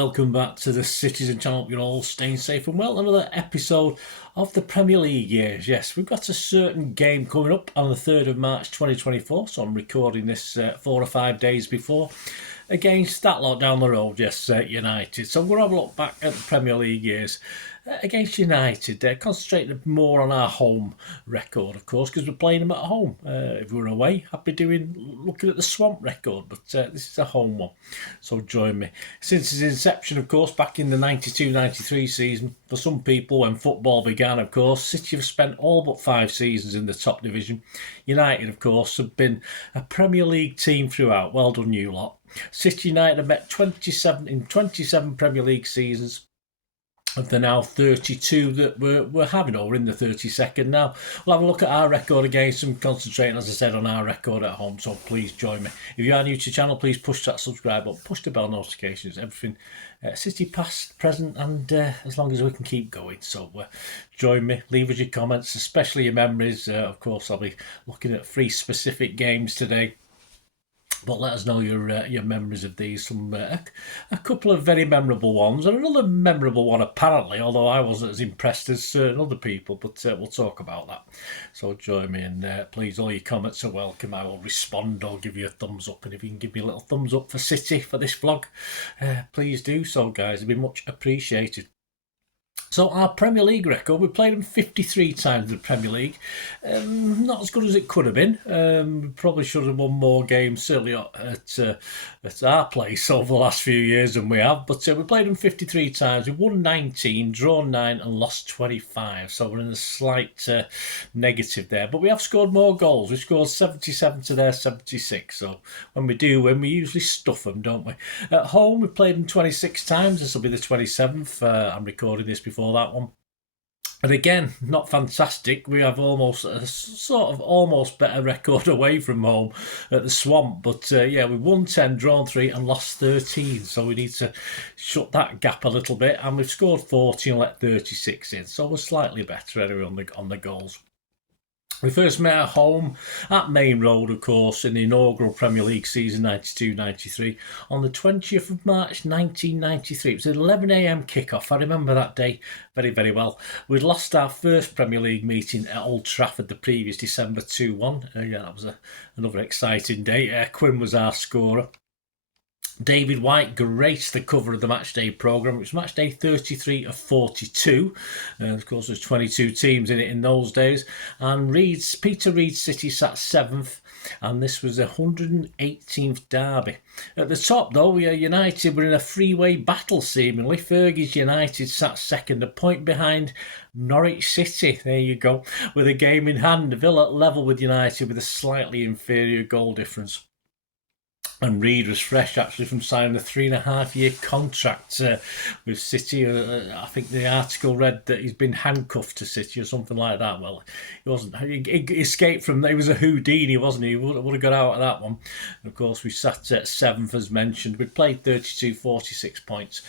welcome back to the Citizen channel. You're all staying safe and well. Another episode of the Premier League years. Yes, we've got a certain game coming up on the 3rd of March 2024, so I'm recording this 4 or 5 days before, against that lot down the road, yes, United. So we're going to have a look back at the Premier League years against United. Concentrating more on our home record, of course, because we're playing them at home. If we were away, I'd be looking at the Swamp record, but this is a home one, so join me. Since its inception, of course, back in the 92-93 season, for some people when football began, of course, City have spent all but 5 seasons in the top division. United, of course, have been a Premier League team throughout. Well done, you lot. City United have met 27 Premier League seasons of the now 32 that we're having, or in the 32nd now. We'll have a look at our record against them, concentrating, as I said, on our record at home, so please join me. If you are new to the channel, please push that subscribe button, push the bell notifications, everything City past, present, and as long as we can keep going. So join me, leave us your comments, especially your memories. Of course, I'll be looking at 3 specific games today, but let us know your memories of these. A couple of very memorable ones, and another memorable one apparently, although I wasn't as impressed as certain other people, but we'll talk about that. So join me, and please, all your comments are welcome. I will respond or give you a thumbs up, and if you can give me a little thumbs up for City for this vlog, please do so, guys. It'd be much appreciated. So our Premier League record, we played them 53 times in the Premier League. Not as good as it could have been. We probably should have won more games, certainly at our place over the last few years than we have. But we played them 53 times. We won 19, drawn 9 and lost 25. So we're in a slight negative there. But we have scored more goals. We scored 77 to their 76. So when we do win, we usually stuff them, don't we? At home, we played them 26 times. This will be the 27th. I'm recording this before that one, and again, not fantastic. We have almost better record away from home at the Swamp, but yeah, we won 10, drawn 3 and lost 13, so we need to shut that gap a little bit, and we've scored 40 and let 36 in, so we're slightly better anyway on the goals. We first met at home at Main Road, of course, in the inaugural Premier League season 92-93 on the 20th of March 1993. It was an 11 a.m. kickoff. I remember that day very, very well. We'd lost our first Premier League meeting at Old Trafford the previous December 2-1. Yeah, that was another exciting day. Quinn was our scorer. David White graced the cover of the matchday programme. It was matchday 33 of 42. Of course, there's 22 teams in it in those days. And Peter Reid's City sat 7th, and this was the 118th derby. At the top, though, United were in a three-way battle, seemingly. Fergie's United sat 2nd, a point behind Norwich City. There you go. With a game in hand, Villa level with United with a slightly inferior goal difference. And Reid was fresh, actually, from signing a 3.5-year contract with City. I think the article read that he's been handcuffed to City or something like that. Well, he wasn't. He escaped from. He was a Houdini, wasn't he? He would have got out of that one. And of course, we sat at 7th, as mentioned. We played 32, 46 points,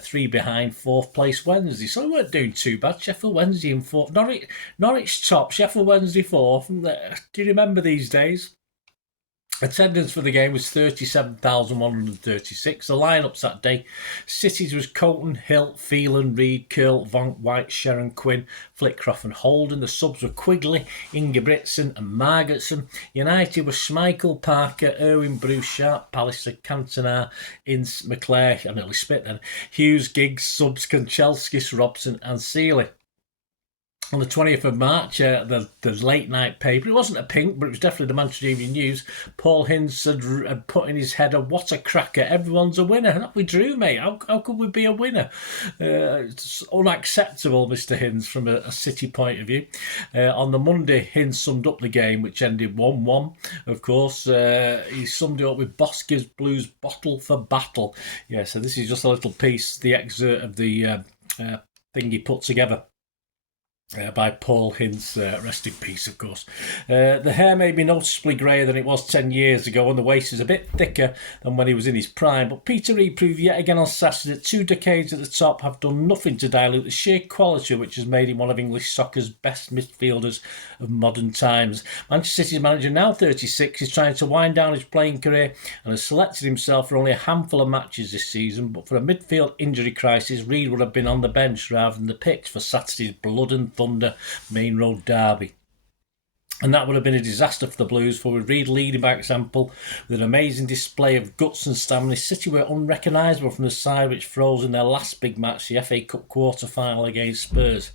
3 behind 4th place Wednesday. So we weren't doing too bad. Sheffield Wednesday in 4th. Norwich top, Sheffield Wednesday 4th. Do you remember these days? Attendance for the game was 37,136. The lineups that day: City's was Coulton, Hill, Phelan, Reid, Curl, Vonk, White, Sharon, Quinn, Flitcroft and Holden. The subs were Quigley, Ingebrigtsen and Margetson. United were Schmeichel, Parker, Irwin, Bruce, Sharp, Pallister, Cantona, Ince, McClare, I nearly spit then, Hughes, Giggs, subs, Kanchelskis, Robson and Seeley. On the 20th of March, the late night paper, it wasn't a pink, but it was definitely the Manchester Evening News. Paul Hinds had put in his header, "What a cracker, everyone's a winner." And we drew, mate. How could we be a winner? It's unacceptable, Mr. Hinds, from a City point of view. On the Monday, Hinds summed up the game, which ended 1-1. Of course, he summed it up with "Boss gives Blues bottle for battle." Yeah, so this is just a little piece, the excerpt of the thing he put together. By Paul Hintz, rest in peace, of course. The hair may be noticeably greyer than it was 10 years ago, and the waist is a bit thicker than when he was in his prime, but Peter Reid proved yet again on Saturday that 2 decades at the top have done nothing to dilute the sheer quality which has made him one of English soccer's best midfielders of modern times. Manchester City's manager, now 36, is trying to wind down his playing career and has selected himself for only a handful of matches this season, but for a midfield injury crisis, Reid would have been on the bench rather than the pitch for Saturday's blood and thunder Main Road derby. And that would have been a disaster for the Blues, for with Reid leading by example with an amazing display of guts and stamina, City were unrecognisable from the side which froze in their last big match, the FA Cup quarter-final against Spurs.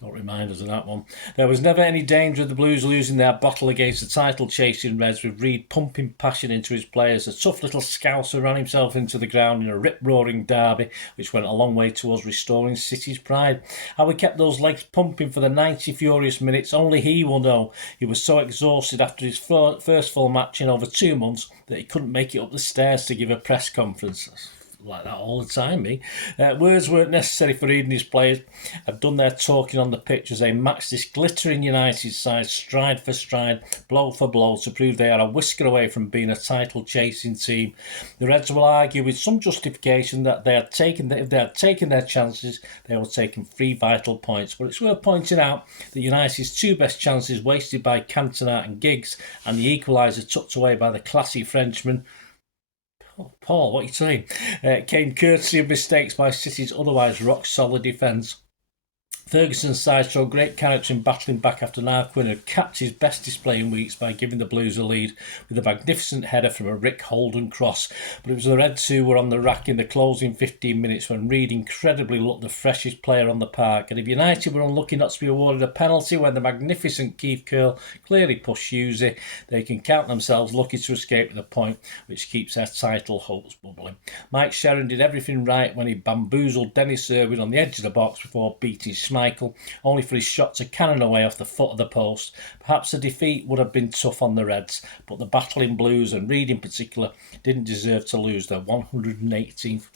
Don't remind us of that one. There was never any danger of the Blues losing their battle against the title-chasing Reds, with Reid pumping passion into his players. A tough little scouser ran himself into the ground in a rip-roaring derby, which went a long way towards restoring City's pride. How he kept those legs pumping for the 90 furious minutes, only he will know. He was so exhausted after his first full match in over 2 months that he couldn't make it up the stairs to give a press conference. Like that all the time, me. Words weren't necessary for Reid and his players. Had done their talking on the pitch as they matched this glittering United side stride for stride, blow for blow, to prove they are a whisker away from being a title-chasing team. The Reds will argue with some justification that if they had taken their chances, they were taking 3 vital points. But it's worth pointing out that United's 2 best chances wasted by Cantona and Giggs, and the equaliser tucked away by the classy Frenchman. Paul, what are you saying? Came courtesy of mistakes by City's otherwise rock-solid defence. Ferguson's side showed great character in battling back after Narquin had capped his best display in weeks by giving the Blues a lead with a magnificent header from a Rick Holden cross. But it was the Reds who were on the rack in the closing 15 minutes when Reid incredibly looked the freshest player on the park. And if United were unlucky not to be awarded a penalty when the magnificent Keith Curle clearly pushed Husey, they can count themselves lucky to escape with a point, which keeps their title hopes bubbling. Mike Sherrin did everything right when he bamboozled Dennis Irwin on the edge of the box before beating Schmeichel, only for his shot to cannon away off the foot of the post. Perhaps a defeat would have been tough on the Reds, but the battling Blues, and Reid in particular, didn't deserve to lose their 118th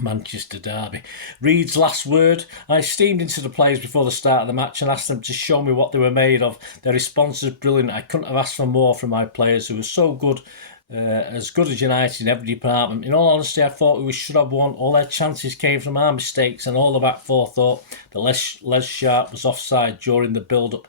Manchester derby. Reid's last word: I steamed into the players before the start of the match and asked them to show me what they were made of. Their response was brilliant. I couldn't have asked for more from my players, who were so good. As good as United in every department. In all honesty, I thought we should have won. All their chances came from our mistakes, and all the back four thought that Les Sharp was offside during the build-up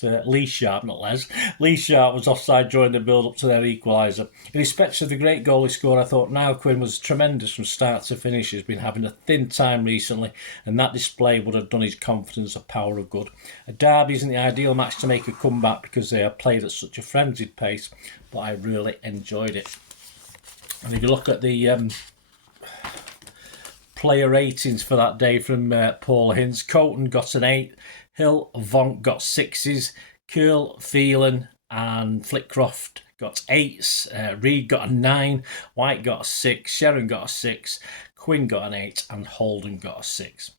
to Lee Sharp, not Les. Lee Sharp was offside during the build-up to their equaliser. In respect of the great goal he scored, I thought Niall Quinn was tremendous from start to finish. He's been having a thin time recently, and that display would have done his confidence a power of good. A derby isn't the ideal match to make a comeback because they are played at such a frenzied pace, but I really enjoyed it. And if you look at the player ratings for that day from Paul Hintz, Creighton got an 8, Hill, Vonk got 6s, Curle, Phelan and Flitcroft got 8s, Reid got a 9, White got a 6, Sherrin got a 6, Quinn got an 8 and Holden got a 6.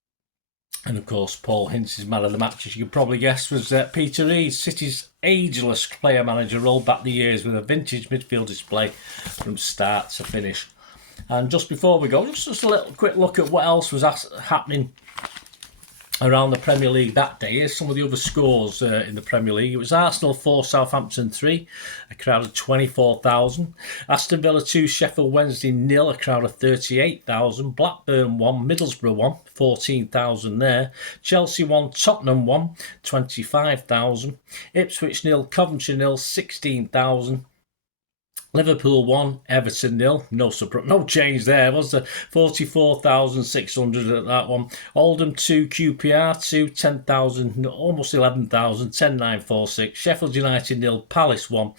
And of course, Paul Hintz's man of the match, as you could probably guess, was Peter Reid. City's ageless player manager rolled back the years with a vintage midfield display from start to finish. And just before we go, just a little quick look at what else was happening around the Premier League that day. Here's some of the other scores in the Premier League. It was Arsenal 4, Southampton 3, a crowd of 24,000. Aston Villa 2, Sheffield Wednesday 0, a crowd of 38,000. Blackburn 1, Middlesbrough 1, 14,000 there. Chelsea 1, Tottenham 1, 25,000. Ipswich 0, Coventry 0, 16,000. Liverpool 1, Everton 0. No change there, was there? 44,600 at that one. Oldham 2, QPR 2, 10,000, almost 11,000, 10,946. Sheffield United 0, Palace 1,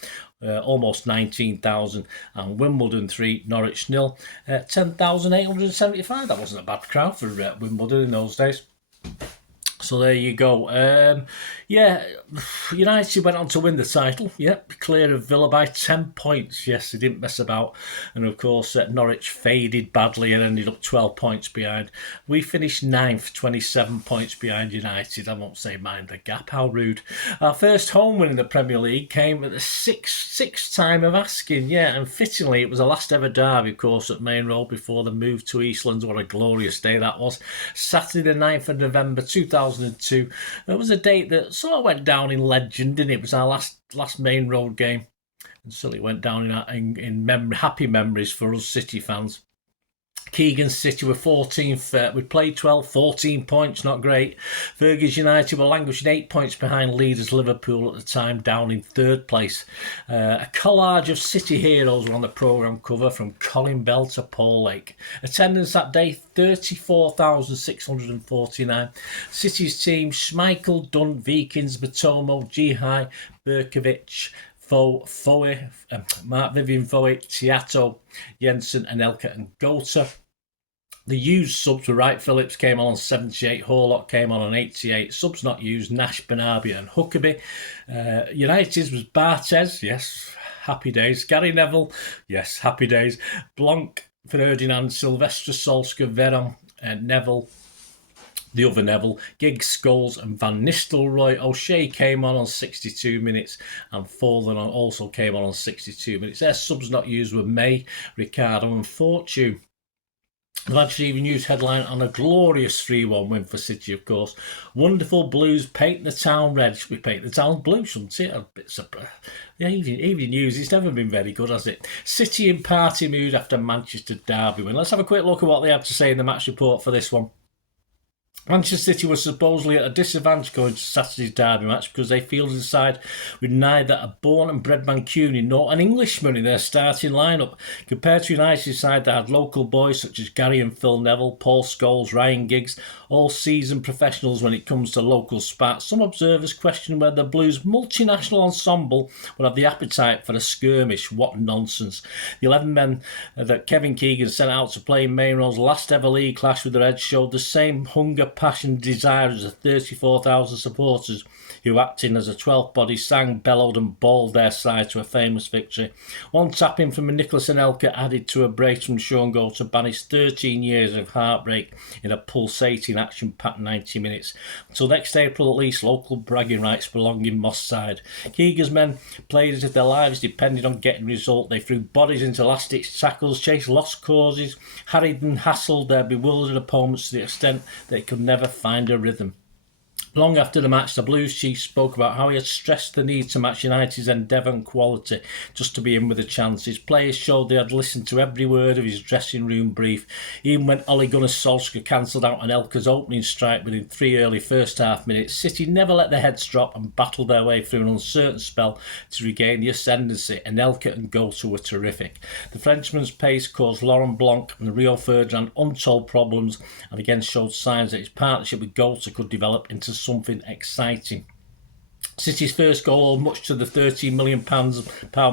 almost 19,000. And Wimbledon 3, Norwich 0, 10,875. That wasn't a bad crowd for Wimbledon in those days. So there you go. United went on to win the title. Yep, clear of Villa by 10 points. Yes, they didn't mess about. And of course, Norwich faded badly and ended up 12 points behind. We finished 9th, 27 points behind United. I won't say mind the gap. How rude. Our first home win in the Premier League came at the sixth time of asking. Yeah, and fittingly, it was the last ever derby, of course, at Main Road before the move to Eastlands. What a glorious day that was. Saturday the 9th of November 2000. 2002. It was a date that sort of went down in legend, didn't it? It was our last main road game, and certainly went down in happy memories for us City fans. Keegan City were 14th. We played 12, 14 points, not great. Fergus United were languishing 8 points behind leaders Liverpool at the time, down in 3rd place. A collage of City heroes were on the programme cover, from Colin Bell to Paul Lake. Attendance that day, 34,649. City's team, Schmeichel, Dunn, Vikings, Batomo, Jihai, Berkovic, Mark Vivian Voigt, Tiato, Jensen, Anelka and Gota. The used subs were Wright Phillips came on 78, Horlock came on 88, subs not used, Nash, Benarbia and Huckabee. United's was Barthez, yes, happy days. Gary Neville, yes, happy days. Blanc, Ferdinand, Sylvester Solskjaer, Veron, Neville, the other Neville, Giggs, Scholes and Van Nistelrooy. O'Shea came on 62 minutes and Foden also came on 62 minutes. Their subs not used were May, Ricardo and Fortune. The Manchester Evening News headline on a glorious 3-1 win for City, of course. Wonderful Blues paint the town red. We paint the town blue, shouldn't it? The Evening News, it's never been very good, has it? City in party mood after Manchester derby win. Let's have a quick look at what they had to say in the match report for this one. Manchester City was supposedly at a disadvantage going to Saturday's derby match because they fielded a side with neither a born and bred Mancunian nor an Englishman in their starting lineup, compared to United's side that had local boys such as Gary and Phil Neville, Paul Scholes, Ryan Giggs, all seasoned professionals when it comes to local spat. Some observers question whether the Blues' multinational ensemble would have the appetite for a skirmish. What nonsense. The 11 men that Kevin Keegan sent out to play in main role's last ever league clash with the Reds showed the same hunger, passion, desire as the 34,000 supporters who, acting as a 12th body, sang, bellowed and bawled their side to a famous victory. One tap-in from Nicholas Anelka added to a brace from Sean Gold to banish 13 years of heartbreak in a pulsating, action-packed 90 minutes. Until next April at least, local bragging rights belong in Moss side. Keegan's men played as if their lives depended on getting a result. They threw bodies into last-ditch tackles, chased lost causes, harried and hassled their bewildered opponents to the extent they could never find a rhythm. Long after the match, the Blues chief spoke about how he had stressed the need to match United's endeavour and quality just to be in with a chance. His players showed they had listened to every word of his dressing room brief. Even when Ole Gunnar Solskjaer cancelled out Anelka's opening strike within 3 early first half minutes, City never let their heads drop and battled their way through an uncertain spell to regain the ascendancy. Anelka and Gota were terrific. The Frenchman's pace caused Laurent Blanc and Rio Ferdinand untold problems and again showed signs that his partnership with Gota could develop into something exciting. City's first goal owed much to the £13 million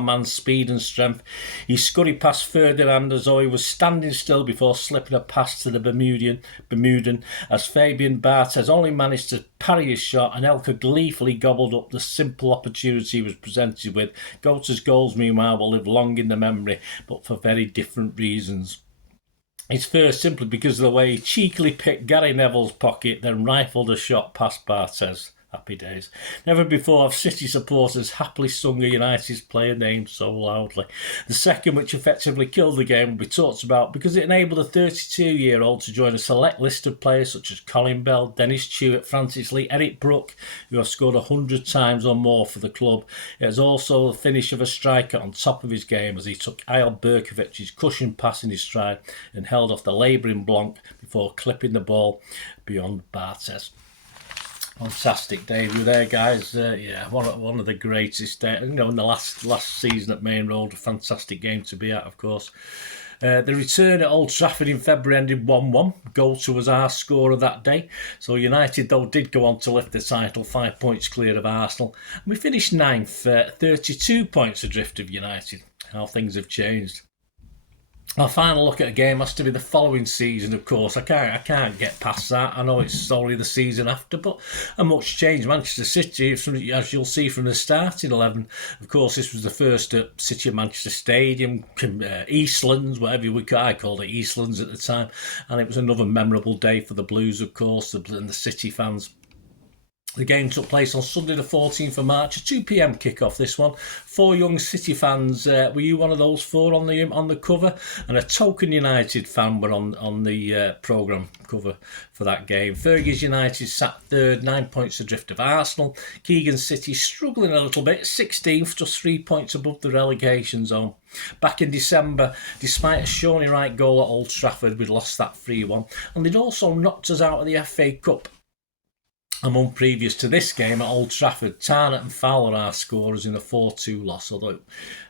man's speed and strength. He scurried past Ferdinand as though he was standing still before slipping a pass to the Bermudan as Fabian Barthez only managed to parry his shot and Elka gleefully gobbled up the simple opportunity he was presented with. Gota's goals, meanwhile, will live long in the memory, but for very different reasons. His first simply because of the way he cheekily picked Gary Neville's pocket, then rifled a shot past Barthez. Happy days. Never before have City supporters happily sung a United's player name so loudly. The second, which effectively killed the game, will be talked about because it enabled a 32-year-old to join a select list of players such as Colin Bell, Dennis Stewart, Francis Lee, Eric Brook, who have scored 100 times or more for the club. It was also the finish of a striker on top of his game as he took Ayel Berkovic's cushion pass in his stride and held off the labouring Blanc before clipping the ball beyond Barthez. Fantastic day. We were there, guys. One of the greatest days. In the last season at Main Road, a fantastic game to be at, of course. The return at Old Trafford in February ended 1-1. Gota was our scorer that day. So United, though, did go on to lift the title, 5 points clear of Arsenal. And we finished 9th, 32 points adrift of United. How things have changed. Our final look at a game has to be the following season, of course. I can't get past that. I know it's only the season after, but a much changed Manchester City, as you'll see from the starting 11. Of course, this was the first at City of Manchester Stadium, Eastlands, I called it Eastlands at the time. And it was another memorable day for the Blues, of course, and the City fans. The game took place on Sunday the 14th of March, a 2 p.m. kick-off this one. 4 young City fans, were you one of those 4 on the cover? And a token United fan were on the programme cover for that game. Fergie's United sat third, 9 points adrift of Arsenal. Keegan City struggling a little bit, 16th, just 3 points above the relegation zone. Back in December, despite a Shawnee Wright goal at Old Trafford, we'd lost that 3-1. And they'd also knocked us out of the FA Cup a month previous to this game at Old Trafford. Tarnett and Fowler are our scorers in a 4-2 loss, although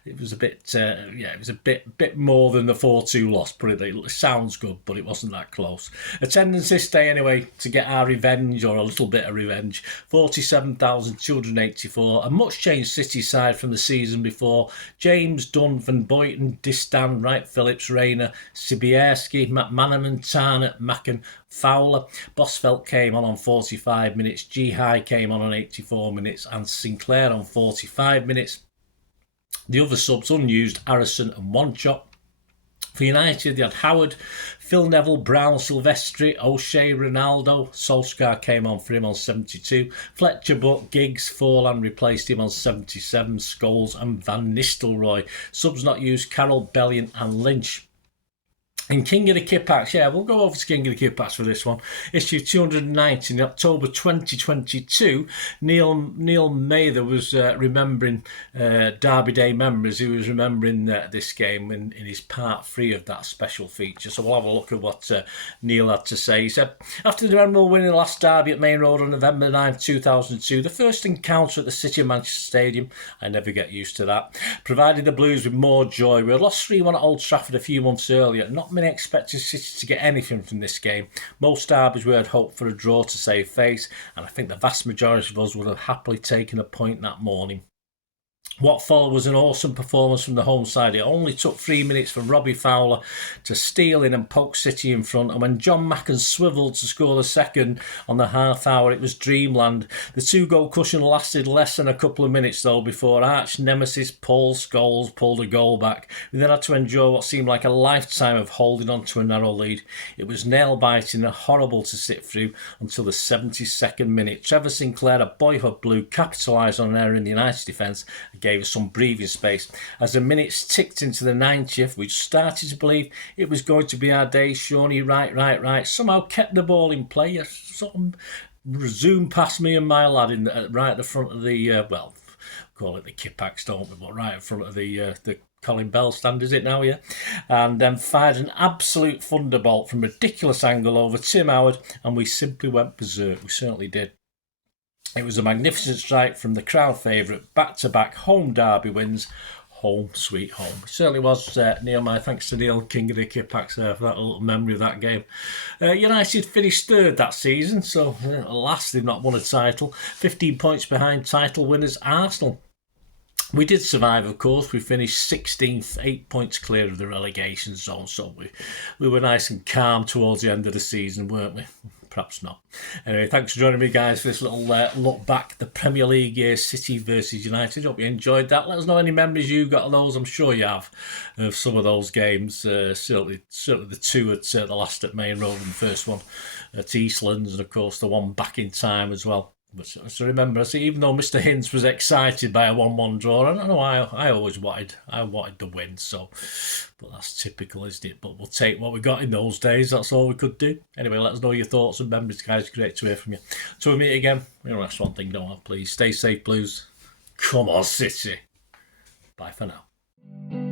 it was a bit, it was a bit more than the 4-2 loss. It sounds good, but it wasn't that close. Attendance this day anyway, to get our revenge, or a little bit of revenge, 47,284, a much changed City side from the season before. James, Dunn, Van Boyton, Distan, Wright Phillips, Rayner, Sibierski, McManaman, Tarnett, Macken, Fowler. Bosvelt came on 45 minutes, G. High came on 84 minutes, and Sinclair on 45 minutes. The other subs unused, Harrison and Wanchop. For United, they had Howard, Phil Neville, Brown, Silvestri, O'Shea, Ronaldo. Solskjaer came on for him on 72. Fletcher, Butt, Giggs, Forlan replaced him on 77. Scholes and Van Nistelrooy. Subs not used, Carroll, Bellion and Lynch. And King of the Kippax, we'll go over to King of the Kippax for this one. Issue 290 in October 2022. Neil Mather was remembering Derby Day memories. He was remembering this game in his part 3 of that special feature. So we'll have a look at what Neil had to say. He said, after the memorable win in the last derby at Main Road on November 9, 2002, the first encounter at the City of Manchester Stadium, I never get used to that, provided the Blues with more joy. We had lost 3-1 at Old Trafford a few months earlier. Not many expected City to get anything from this game. Most derbies we had hoped for a draw to save face, and I think the vast majority of us would have happily taken a point that morning. What followed was an awesome performance from the home side. It only took 3 minutes for Robbie Fowler to steal in and poke City in front, and when John Macken swiveled to score the second on the half hour, it was dreamland. The 2-goal cushion lasted less than a couple of minutes though before arch nemesis Paul Scholes pulled a goal back. We then had to endure what seemed like a lifetime of holding on to a narrow lead. It was nail-biting and horrible to sit through until the 72nd minute. Trevor Sinclair, a boyhood Blue, capitalised on an error in the United defence and gave us some breathing space. As the minutes ticked into the 90th, we started to believe it was going to be our day. Shawnee right, somehow kept the ball in play. Sort of zoomed past me and my lad right at the front of the, call it the Kippax, don't we, but right in front of the Colin Bell stand, is it now, yeah? And then fired an absolute thunderbolt from a ridiculous angle over Tim Howard, and we simply went berserk. We certainly did. It was a magnificent strike from the crowd favourite, back-to-back home derby wins, home sweet home. It certainly was, Neil. My thanks to Neil, King of the Kippax, for that little memory of that game. United finished third that season, so alas, they've not won a title. 15 points behind title winners Arsenal. We did survive, of course. We finished 16th, 8 points clear of the relegation zone, so we were nice and calm towards the end of the season, weren't we? Perhaps not. Anyway, thanks for joining me, guys, for this little look back at the Premier League year, City versus United. Hope you enjoyed that. Let us know any memories you got of those. I'm sure you have, of some of those games. Certainly the 2 at the last at Main Road and the first one at Eastlands, and of course the one back in time as well. But so remember, even though Mr. Hinz was excited by a 1-1 draw, I don't know, I always wanted the win, so, but that's typical, isn't it? But we'll take what we got in those days, that's all we could do. Anyway, let us know your thoughts and memories, guys. Great to hear from you. Till we meet again, that's one thing, don't have, please. Stay safe, Blues. Come on, City. Bye for now.